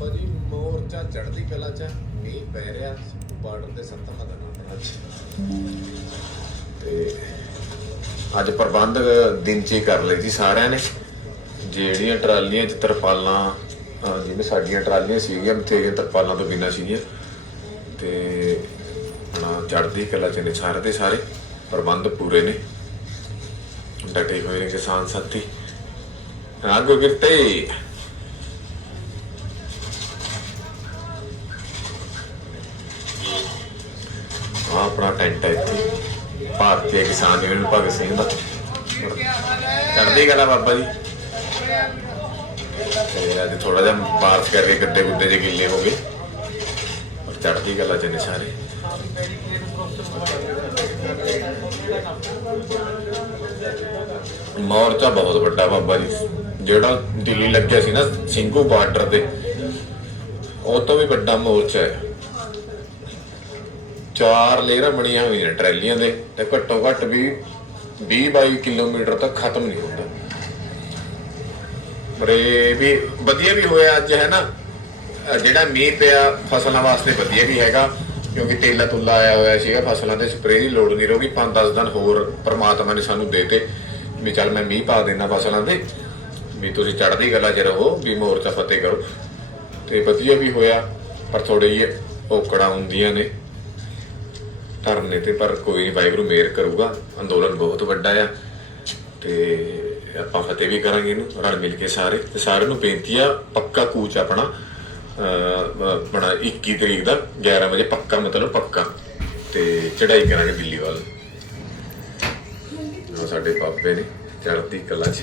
ਬਾਬਾ ਮੋਰਚਾ ਚੜ੍ਹਦੀ ਕਲਾ ਚ ਮੀਂਹ ਪੈ ਰਿਹਾ, ਬਾਰਡਰ ਤੇ ਸੱਤਵਾਂ ਦਿਨ ਆ। ਅੱਜ ਤੇ ਅੱਜ ਪ੍ਰਬੰਧ ਦਿਨ ਚ ਹੀ ਕਰ ਲਈ ਸੀ ਸਾਰਿਆਂ ਨੇ। ਜਿਹੜੀਆਂ ਟਰਾਲੀਆਂ ਚ ਤਰਪਾਲਾਂ ਜਿਵੇਂ ਸਾਡੀਆਂ ਟਰਾਲੀਆਂ ਸੀਗੀਆਂ, ਬਥੇਰੀਆਂ ਤਰਪਾਲਾਂ ਤੋਂ ਬਿਨਾਂ ਸੀਗੀਆਂ। ਤੇ ਆਪਣਾ ਚੜ੍ਹਦੀ ਕਲਾ ਚ ਨੇ ਸਾਰੇ ਦੇ ਸਾਰੇ, ਪ੍ਰਬੰਧ ਪੂਰੇ ਨੇ। ਡਟੇ ਹੋਏ ਨੇ ਕਿਸਾਨ ਸਾਥੀ। ਹਾਂ ਗੁਰਗਿਰਤੇ! ਆਹ ਆਪਣਾ ਟੈਂਟ ਹੈ ਇੱਥੇ। ਭਾਰਤੀ ਕਿਸਾਨ ਯੂਨੀਅਨ ਭਗਤ ਸਿੰਘ ਦਾ। ਚੜ੍ਹਦੀ ਕਲਾ ਬਾਬਾ ਜੀ। ਤੇ ਅੱਜ ਥੋੜਾ ਜਿਹਾ ਬਾਰਿਸ਼ ਕਰਕੇ ਗੱਡੇ ਗੁੱਡੇ ਜੇ ਗਿੱਲੇ ਹੋ ਗਏ। ਪਰ ਚੜ੍ਹਦੀ ਕਲਾ ਚ ਨੇ ਸਾਰੇ। ਮੋਰਚਾ ਬਹੁਤ ਵੱਡਾ ਬਾਬਾ ਜੀ। ਜਿਹੜਾ ਦਿੱਲੀ ਲੱਗਿਆ ਸੀ ਨਾ ਸਿੰਘੂ ਬਾਰਡਰ ਤੇ, ਉਹ ਤੋਂ ਵੀ ਵੱਡਾ ਮੋਰਚਾ ਹੈ। ਚਾਰ ਲੇਅਰਾਂ ਬਣੀਆਂ ਹੋਈਆਂ ਟਰੈਲੀਆਂ ਦੇ ਤੇ ਘੱਟੋ ਘੱਟ ਵੀ 20 22 ਕਿਲੋਮੀਟਰ ਤੱਕ ਖਤਮ ਨਹੀਂ ਹੁੰਦਾ। ਪਰ ਇਹ ਵੀ ਵਧੀਆ ਵੀ ਹੋਇਆ ਅੱਜ, ਹੈ ਨਾ? ਜਿਹੜਾ ਮੀਂਹ ਪਿਆ, ਫਸਲਾਂ ਵਾਸਤੇ ਵਧੀਆ ਵੀ ਹੈਗਾ, ਕਿਉਂਕਿ ਤੇਲਾ ਤੁਲਾ ਆਇਆ ਹੋਇਆ ਸੀਗਾ, ਫਸਲਾਂ ਤੇ ਸਪਰੇਅ ਦੀ ਲੋੜ ਨਹੀਂ ਰਹੂਗੀ 5-10 ਦਿਨ ਹੋਰ ਪ੍ਰਮਾਤਮਾ ਨੇ ਸਾਨੂੰ ਦੇਤੇ ਵੀ ਚੱਲ ਮੈਂ ਮੀਂਹ ਪਾ ਦੇਣਾ ਫਸਲਾਂ ਤੇ, ਵੀ ਤੁਸੀਂ ਚੜ੍ਹਦੀ ਗੱਲਾਂ 'ਚ ਰਹੋ, ਵੀ ਮੋਰਚਾ ਫਤਿਹ ਕਰੋ। ਤੇ ਵਧੀਆ ਵੀ ਹੋਇਆ, ਪਰ ਥੋੜੇ ਜਿਹੀ ਔਕੜਾਂ ਹੁੰਦੀਆਂ ਨੇ। ਧਰਨੇ ਤੇ ਪਰ ਕੋਈ ਨਹੀਂ ਵਾਹਿਗੁਰੂ ਮਿਹਰ ਕਰੂਗਾ। ਅੰਦੋਲਨ ਬਹੁਤ ਵੱਡਾ ਆ। ਤੇ ਆਪਾਂ ਫਤਿਹ ਵੀ ਕਰਾਂਗੇ ਇਹਨੂੰ ਰਲ ਮਿਲ ਕੇ ਸਾਰੇ। ਤੇ ਸਾਰਿਆਂ ਨੂੰ ਬੇਨਤੀ ਆ ਪੱਕਾ ਕੂਚ ਆਪਣਾ ਅਹ, ਆਪਣਾ 21 ਤਰੀਕ ਦਾ 11 ਵਜੇ ਪੱਕਾ ਮਤਲਬ ਪੱਕਾ। ਤੇ ਚੜਾਈ ਕਰਾਂਗੇ ਦਿੱਲੀ ਵੱਲ ਉਹ ਸਾਡੇ ਬਾਬੇ ਨੇ ਚੜ੍ਹਦੀ ਕਲਾ 'ਚ।